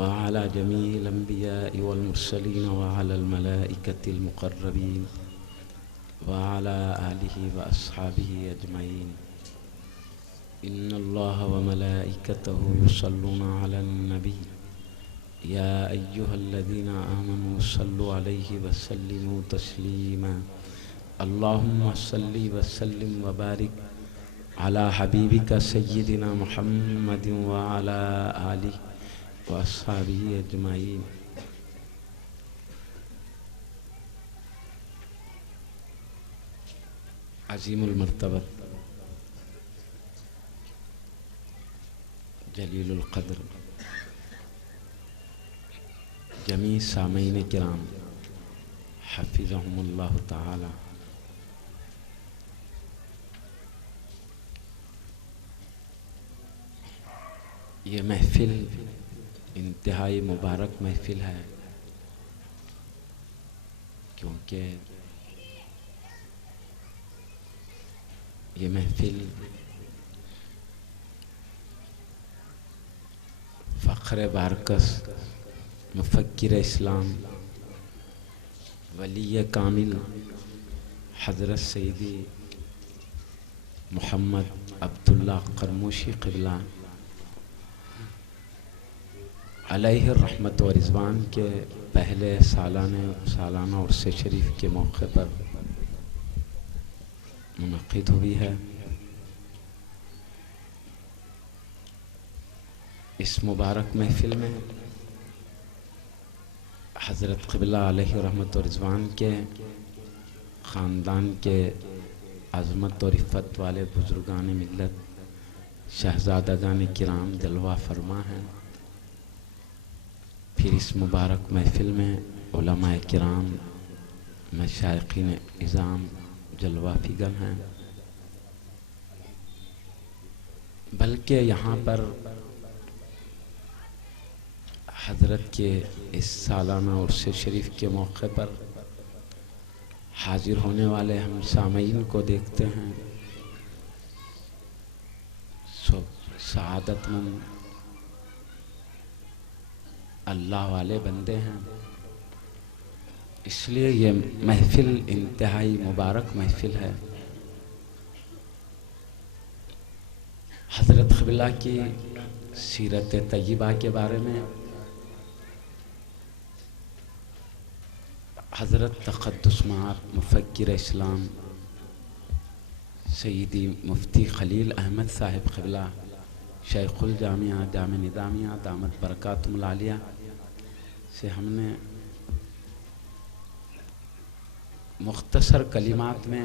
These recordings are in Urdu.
وعلى جميع الأنبياء والمرسلين وعلى الملائكة المقربين وعلى آله وأصحابه أجمعين. إن الله وملائكته يصلون على النبي يا أيها الذين آمنوا صلوا عليه وسلموا تسليما. اللهم صل وسلم وبارك على حبيبك سيدنا محمد وعلى آله وأصحابه أجمعين. عظیم المرتبت جلیل القدر جمیع سامعین کرام حفظهم اللہ تعالی، یہ محفل انتہائی مبارک محفل ہے، کیونکہ یہ محفل فخر بارکس مفکر اسلام ولی کامل حضرت سیدی محمد عبداللہ قرموشی قبلہ علیہ الرحمت و رضوان کے پہلے سالانہ عرس شریف کے موقع پر منعقد ہوئی ہے۔ اس مبارک محفل میں حضرت قبلہ علیہ الرحمت و رضوان کے خاندان کے عظمت و رفت والے بزرگان ملت شہزادگان کرام جلوہ فرما ہیں۔ پھر اس مبارک محفل میں علماء کرام مشائخین عظام جلوہ فگن ہیں، بلکہ یہاں پر حضرت کے اس سالانہ عرس شریف کے موقع پر حاضر ہونے والے ہم سامعین کو دیکھتے ہیں، سب سعادت مند اللہ والے بندے ہیں، اس لیے یہ محفل انتہائی مبارک محفل ہے۔ حضرت قبلہ کی سیرت طیبہ کے بارے میں حضرت تقدس مآب مفکر اسلام سیدی مفتی خلیل احمد صاحب قبلہ شیخ الجامعہ جامع نظامیہ دامت برکاتہم العالیہ سے ہم نے مختصر کلمات میں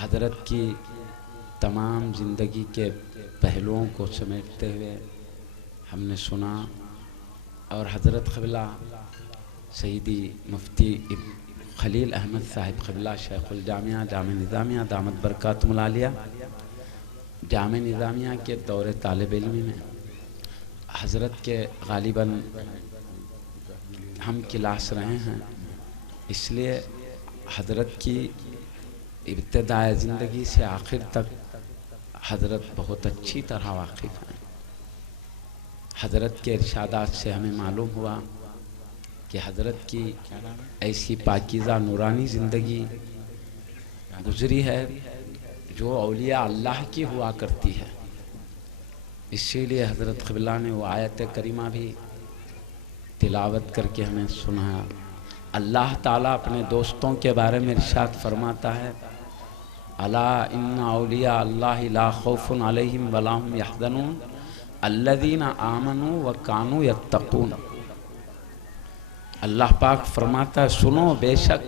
حضرت کی تمام زندگی کے پہلوؤں کو سمیٹتے ہوئے ہم نے سنا، اور حضرت قبلہ سیدی مفتی خلیل احمد صاحب قبلہ شیخ الجامعہ جامع نظامیہ دامت برکاتہم العالیہ جامع نظامیہ کے دور طالب علمی میں حضرت کے غالباً ہم کلاس رہے ہیں، اس لیے حضرت کی ابتدائے زندگی سے آخر تک حضرت بہت اچھی طرح واقف ہیں۔ حضرت کے ارشادات سے ہمیں معلوم ہوا کہ حضرت کی ایسی پاکیزہ نورانی زندگی گزری ہے جو اولیاء اللہ کی ہوا کرتی ہے، اسی لیے حضرت قبلہ نے وہ آیت کریمہ بھی تلاوت کر کے ہمیں سنایا۔ اللہ تعالیٰ اپنے دوستوں کے بارے میں ارشاد فرماتا ہے، الا ان اولیاء اللہ لا خوف علیہم ولا هم یحزنون الذین آمنوا وکانوا یتقون۔ اللہ پاک فرماتا ہے سنو، بے شک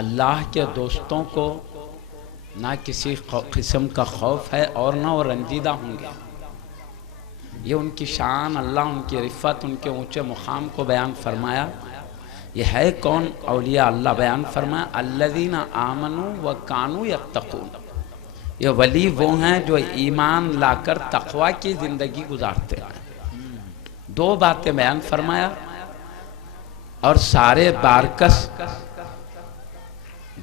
اللہ کے دوستوں کو نہ کسی قسم کا خوف ہے اور نہ وہ رنجیدہ ہوں گے۔ یہ ان کی شان، اللہ ان کی رفت، ان کے اونچے مقام کو بیان فرمایا۔ یہ ہے کون اولیاء اللہ؟ بیان فرمایا الذین آمنوا وکانوا یتقون، یہ ولی وہ ہیں جو ایمان لا کر تقوی کی زندگی گزارتے ہیں۔ دو باتیں بیان فرمایا، اور سارے بارکس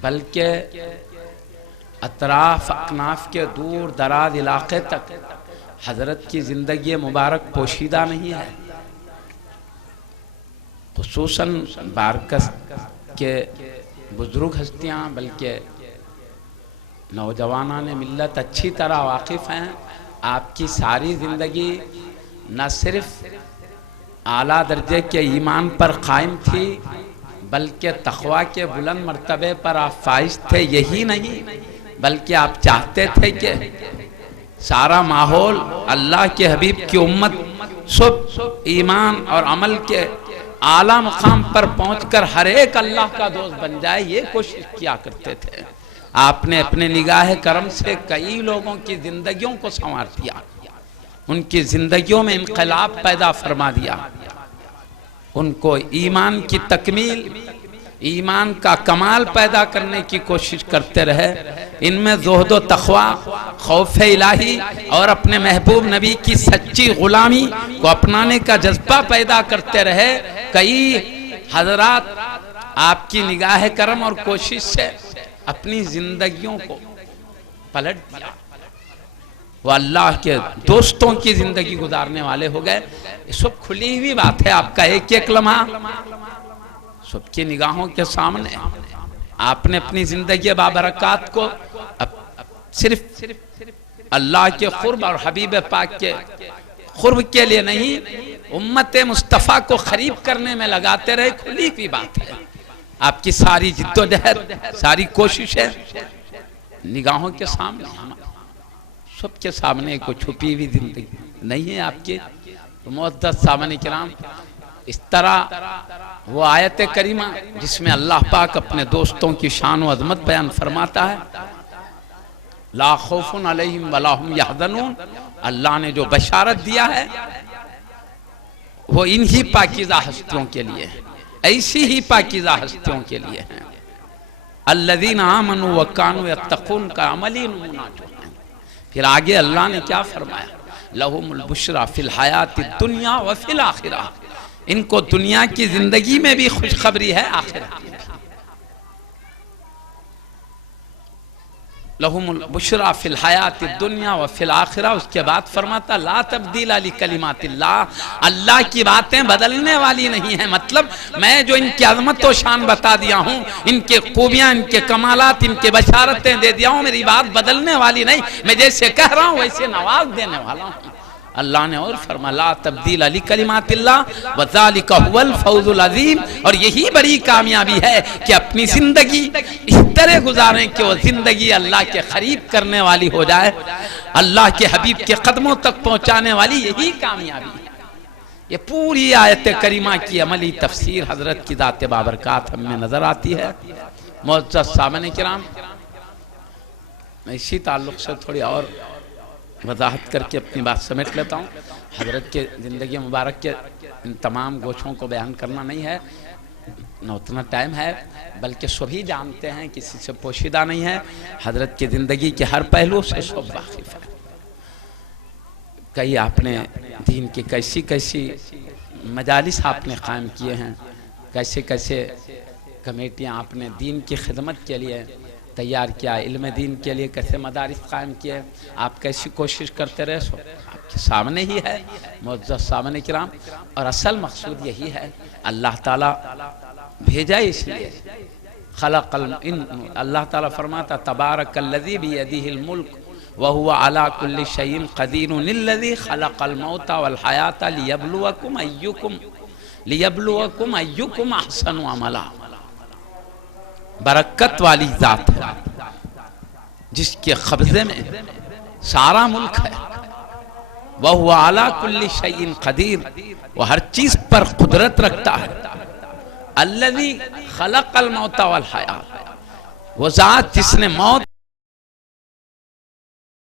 بلکہ اطراف اکناف کے دور دراز علاقے تک حضرت کی زندگی مبارک پوشیدہ نہیں ہے، خصوصاً بارکس کے بزرگ ہستیاں بلکہ نوجوانان ملت اچھی طرح واقف ہیں. آپ کی ساری زندگی نہ صرف اعلیٰ درجے کے ایمان پر قائم تھی بلکہ تقویٰ کے بلند مرتبے پر آپ فائز تھے. یہی نہیں بلکہ آپ چاہتے تھے کہ سارا ماحول اللہ کے حبیب کی امت سب ایمان اور عمل کے اعلیٰ مقام پر پہنچ کر ہر ایک اللہ کا دوست بن جائے. یہ کوشش کیا کرتے تھے. آپ نے اپنے نگاہ کرم سے کئی لوگوں کی زندگیوں کو سنوار دیا, ان کی زندگیوں میں انقلاب پیدا فرما دیا, ان کو ایمان کی تکمیل, ایمان کا کمال پیدا کرنے کی کوشش کرتے رہے. ان میں زہد و تقویٰ, خوف الہی اور اپنے محبوب نبی کی سچی غلامی کو اپنانے کا جذبہ پیدا کرتے رہے. کئی حضرات آپ کی نگاہ کرم اور کوشش سے اپنی زندگیوں کو پلٹ دیا, وہ اللہ کے دوستوں کی زندگی گزارنے والے ہو گئے. یہ سب کھلی ہوئی بات ہے. آپ کا ایک ایک لمحہ سب کی نگاہوں کے سامنے. آپ نے اپنی زندگی بابرکات کو صرف اللہ کے قرب اور حبیب پاک کے قرب کے لیے نہیں, امت مصطفیٰ کو قریب کرنے میں لگاتے رہے. کھلی ہوئی بات ہے. آپ کی ساری جد و جہد, ساری کوششیں نگاہوں کے سامنے, سب کے سامنے. کوئی چھپی ہوئی زندگی نہیں ہے آپ کی. معزز سامعین کرام, اس طرح وہ آیت کریمہ جس میں اللہ پاک اپنے دوستوں کی شان و عظمت بیان فرماتا ہے, لا خوف علیہم ولا هم یحزنون, اللہ نے جو بشارت دیا ہے وہ انہی پاکیزہ ہستیوں کے لیے ہے, ایسی ہی پاکیزہ ہستیوں کے لیے ہیں. الذین آمنوا وکانوا یتقون کا عملی نمونہ جو ہیں. پھر آگے اللہ نے کیا فرمایا, لہم البشریٰ فی الحیات الدنیا وفی الآخرہ, ان کو دنیا کی زندگی میں بھی خوشخبری ہے, آخرت میں بھی. لہم البشریٰ فی الحیات الدنیا وفی الآخرہ. اس کے بعد فرماتا لا تبدیل لکلمات اللہ, اللہ کی باتیں بدلنے والی نہیں ہیں. مطلب میں جو ان کی عظمت و شان بتا دیا ہوں, ان کے خوبیاں, ان کے کمالات, ان کے بشارتیں دے دیا ہوں, میری بات بدلنے والی نہیں. میں جیسے کہہ رہا ہوں ویسے نواز دینے والا ہوں. اللہ نے اور فرمایا لا تبدیل لکلمات اللہ وذالک هو الفوز العظیم. اور یہی بڑی کامیابی ہے کہ اپنی زندگی اس طرح گزاریں کہ وہ زندگی اللہ کے قریب کرنے والی ہو جائے, اللہ کے حبیب کے قدموں تک پہنچانے والی. یہی کامیابی ہے. یہ پوری آیت کریمہ کی عملی تفسیر حضرت کی ذات بابرکات ہم میں نظر آتی ہے. معزز سامعین کرام, میں اسی تعلق سے تھوڑی اور وضاحت کر کے اپنی بات سمیٹ لیتا ہوں. حضرت کے زندگی مبارک کے ان تمام گوشوں کو بیان کرنا نہیں ہے, نہ اتنا ٹائم ہے, بلکہ سبھی جانتے ہیں, کسی سے پوشیدہ نہیں ہے. حضرت کی زندگی کے ہر پہلو سے سب واقف ہے. کئی آپ نے دین کی کیسی کیسی مجالس آپ نے قائم کیے ہیں, کیسے کیسے کمیٹیاں آپ نے دین کی خدمت کے لیے تیار کیا, علم دین کے لیے کیسے مدارس قائم کیے, آپ کیسی کوشش کرتے رہے, سو آپ کے سامنے ہی ہے. معزز سامعین کرام, اور اصل مقصود یہی ہے, اللہ تعالیٰ بھیجا اس لیے خلق اللہ تعالیٰ فرماتا تبارک الذی بیدہ الملک وہو علی کل شیء قدیر الذی خلق الموت والحیاۃ لیبلوکم ایکم احسن عملا. برکت والی ذات ہے جس کے قبضے میں سارا ملک ہے. وَهُوَ عَلَى كُلِّ شَيْءٍ قَدِيرٌ, وہ ہر چیز پر قدرت رکھتا ہے. الَّذِي خَلَقَ الْمَوْتَ وَالْحَيَاةَ, وہ ذات جس نے موت